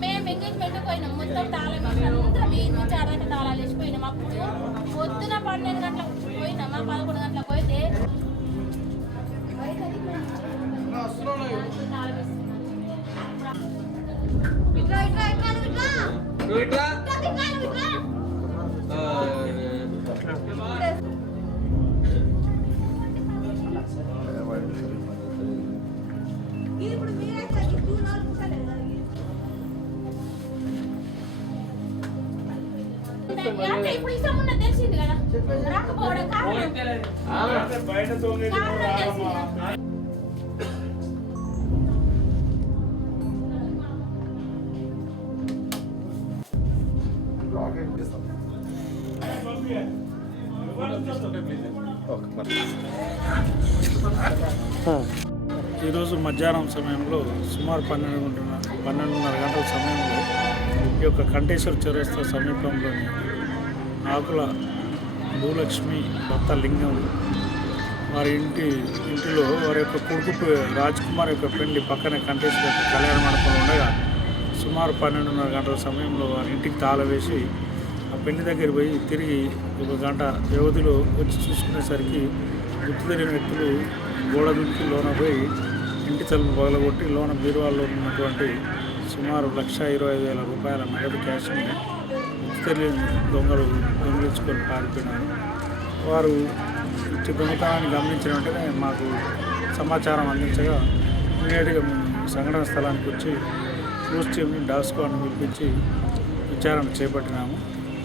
మేము ఎంగేజ్మెంట్ పోయినాం, మొత్తం తాళం మీ నుంచి అరగంట తాళాలు వేసిపోయినాం. అప్పుడు పొద్దున 12 గంటలకు పోయినామా, 11 గంటలకు పోయితే ఇప్పుడు ఇష్టం ఉన్నది తెలిసింది కదా, రాకపోవడం బయట ఈరోజు మధ్యాహ్నం సమయంలో సుమారు 12:30 గంటల సమయంలో ఈ యొక్క కంఠేశ్వర చౌరస్తా సమీపంలోని ఆకుల భూలక్ష్మి భర్త లింగం వారి ఇంటిలో వారి యొక్క కొడుకు రాజ్ కుమార్ యొక్క పెళ్లి పక్కనే కంఠేశ్వర యొక్క కళ్యాణ మండపంలో ఉండగా సుమారు 12:30 గంటల సమయంలో వారి ఇంటికి తాళం వేసి ఆ పెళ్లి దగ్గర పోయి తిరిగి 1 గంట వ్యవధిలో వచ్చి చూసుకునేసరికి గుర్తు తెలియని వ్యక్తులు గోడ దుక్కి లోన పోయి ఇంటి తలుపు పగలగొట్టి లోన బీరువాల్లో ఉన్నటువంటి సుమారు 1,25,000 రూపాయల నగదు క్యాష్ని గుర్తు తెలియని దొంగలు దొంగిలించుకొని పారిపోయినారు. వారు ఇచ్చి దొంగతనాన్ని గమనించిన వెంటనే మాకు సమాచారం అందించగా ఇమీడియట్గా సంఘటన స్థలానికి వచ్చి క్రూజ్ టీమ్ని డాస్కోని పిలిపించి విచారణ చేపట్టినాము.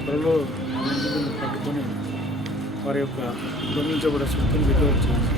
త్వరలో నిందితులను పట్టుకొని వారి యొక్క దొంగిలించబడే శక్తిని రికవర్ చేసి